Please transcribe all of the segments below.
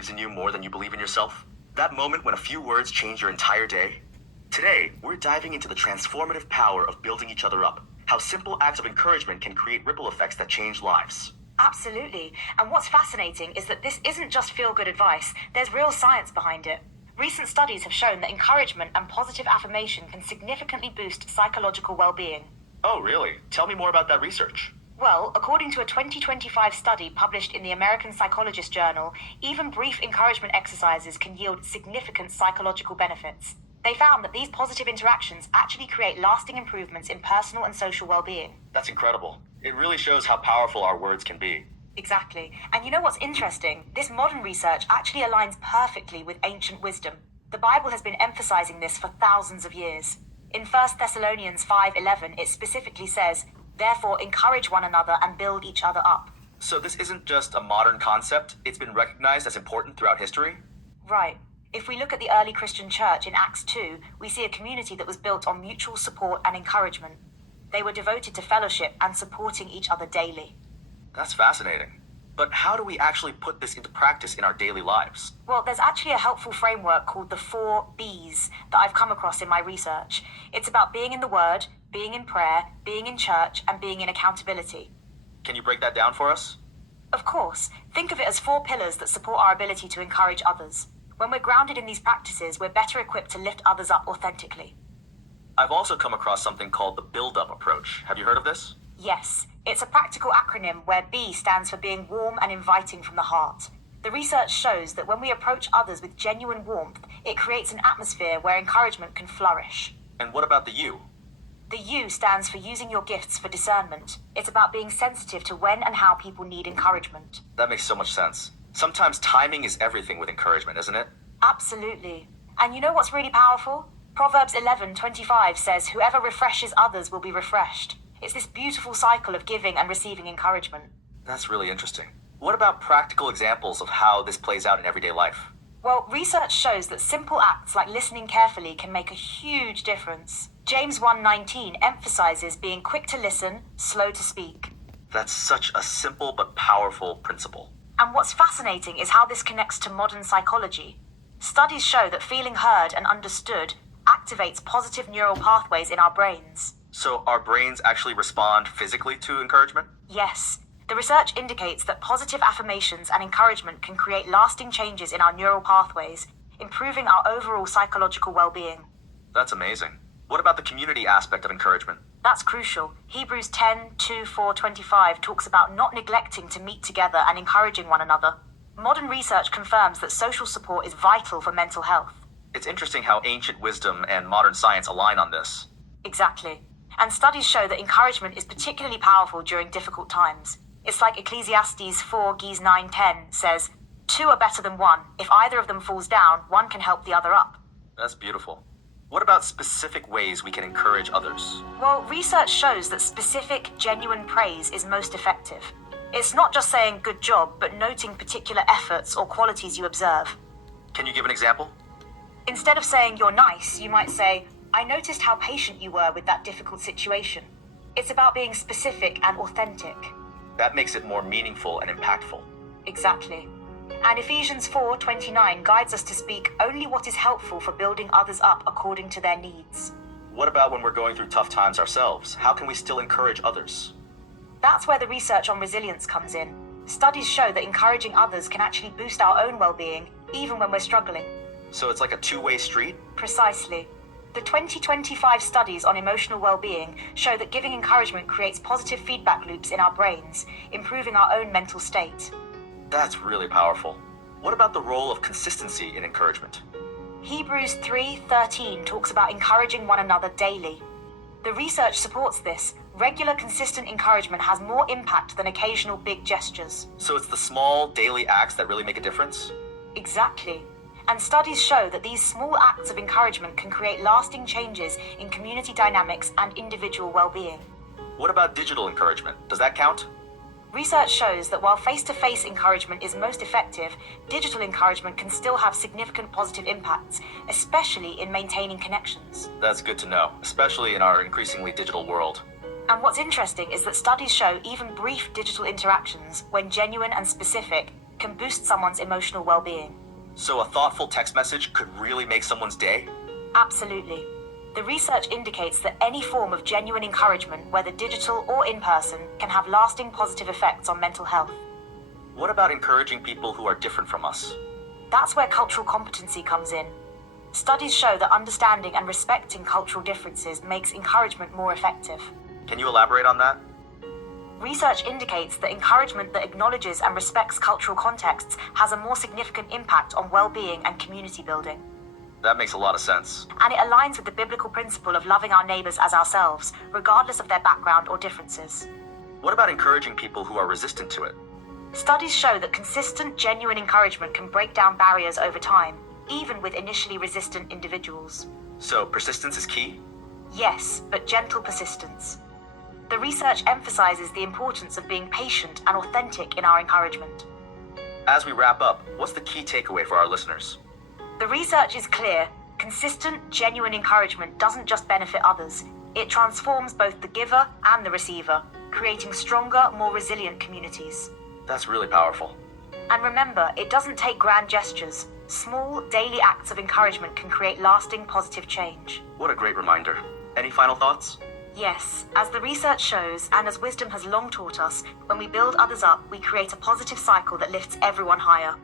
believes in you more than you believe in yourself? That moment when a few words change your entire day? Today, we're diving into the transformative power of building each other up, how simple acts of encouragement can create ripple effects that change lives. Absolutely. And what's fascinating is that this isn't just feel-good advice, there's real science behind it. Recent studies have shown that encouragement and positive affirmation can significantly boost psychological well-being. Oh, really? Tell me more about that research. Well, according to a 2025 study published in the American Psychologist Journal, even brief encouragement exercises can yield significant psychological benefits. They found that these positive interactions actually create lasting improvements in personal and social well-being. That's incredible. It really shows how powerful our words can be. Exactly. And you know what's interesting? This modern research actually aligns perfectly with ancient wisdom. The Bible has been emphasizing this for thousands of years. In 1 Thessalonians 5:11, it specifically says, "Therefore encourage one another and build each other up." So this isn't just a modern concept, it's been recognized as important throughout history? Right. If we look at the early Christian church in Acts 2, we see a community that was built on mutual support and encouragement. They were devoted to fellowship and supporting each other daily. That's fascinating. But how do we actually put this into practice in our daily lives? Well, there's actually a helpful framework called the 4 Bs that I've come across in my research. It's about being in the Word, being in prayer, being in church, and being in accountability. Can you break that down for us? Of course, think of it as 4 pillars that support our ability to encourage others. When we're grounded in these practices, we're better equipped to lift others up authentically. I've also come across something called the build-up approach. Have you heard of this? Yes, it's a practical acronym where B stands for being warm and inviting from the heart. The research shows that when we approach others with genuine warmth, it creates an atmosphere where encouragement can flourish. And what about the U? The U stands for using your gifts for discernment. It's about being sensitive to when and how people need encouragement. That makes so much sense. Sometimes timing is everything with encouragement, isn't it? Absolutely. And you know what's really powerful? Proverbs 11:25 says, "Whoever refreshes others will be refreshed." It's this beautiful cycle of giving and receiving encouragement. That's really interesting. What about practical examples of how this plays out in everyday life? Well, research shows that simple acts like listening carefully can make a huge difference. James 1:19 emphasizes being quick to listen, slow to speak. That's such a simple but powerful principle. And what's fascinating is how this connects to modern psychology. Studies show that feeling heard and understood activates positive neural pathways in our brains. So our brains actually respond physically to encouragement? Yes. The research indicates that positive affirmations and encouragement can create lasting changes in our neural pathways, improving our overall psychological well-being. That's amazing. What about the community aspect of encouragement? That's crucial. Hebrews 10:2-4-25 talks about not neglecting to meet together and encouraging one another. Modern research confirms that social support is vital for mental health. It's interesting how ancient wisdom and modern science align on this. Exactly. And studies show that encouragement is particularly powerful during difficult times. It's like Ecclesiastes 4:9-10 says, "Two are better than one. If either of them falls down, one can help the other up." That's beautiful. What about specific ways we can encourage others? Well, research shows that specific, genuine praise is most effective. It's not just saying good job, but noting particular efforts or qualities you observe. Can you give an example? Instead of saying you're nice, you might say, "I noticed how patient you were with that difficult situation." It's about being specific and authentic. That makes it more meaningful and impactful. Exactly. And Ephesians 4:29 guides us to speak only what is helpful for building others up according to their needs. What about when we're going through tough times ourselves? How can we still encourage others? That's where the research on resilience comes in. Studies show that encouraging others can actually boost our own well-being, even when we're struggling. So it's like a two-way street? Precisely. The 2025 studies on emotional well-being show that giving encouragement creates positive feedback loops in our brains, improving our own mental state. That's really powerful. What about the role of consistency in encouragement? Hebrews 3:13 talks about encouraging one another daily. The research supports this. Regular, consistent encouragement has more impact than occasional big gestures. So it's the small, daily acts that really make a difference? Exactly. And studies show that these small acts of encouragement can create lasting changes in community dynamics and individual well-being. What about digital encouragement? Does that count? Research shows that while face-to-face encouragement is most effective, digital encouragement can still have significant positive impacts, especially in maintaining connections. That's good to know, especially in our increasingly digital world. And what's interesting is that studies show even brief digital interactions, when genuine and specific, can boost someone's emotional well-being. So a thoughtful text message could really make someone's day? Absolutely. The research indicates that any form of genuine encouragement, whether digital or in person, can have lasting positive effects on mental health. What about encouraging people who are different from us? That's where cultural competency comes in. Studies show that understanding and respecting cultural differences makes encouragement more effective. Can you elaborate on that? Research indicates that encouragement that acknowledges and respects cultural contexts has a more significant impact on well-being and community building. That makes a lot of sense. And it aligns with the biblical principle of loving our neighbors as ourselves, regardless of their background or differences. What about encouraging people who are resistant to it? Studies show that consistent, genuine encouragement can break down barriers over time, even with initially resistant individuals. So persistence is key? Yes, but gentle persistence. The research emphasizes the importance of being patient and authentic in our encouragement. As we wrap up, what's the key takeaway for our listeners? The research is clear. Consistent, genuine encouragement doesn't just benefit others. It transforms both the giver and the receiver, creating stronger, more resilient communities. That's really powerful. And remember, it doesn't take grand gestures. Small, daily acts of encouragement can create lasting positive change. What a great reminder. Any final thoughts? Yes, as the research shows, and as wisdom has long taught us, when we build others up, we create a positive cycle that lifts everyone higher.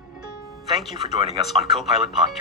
Thank you for joining us on Copilot Podcast.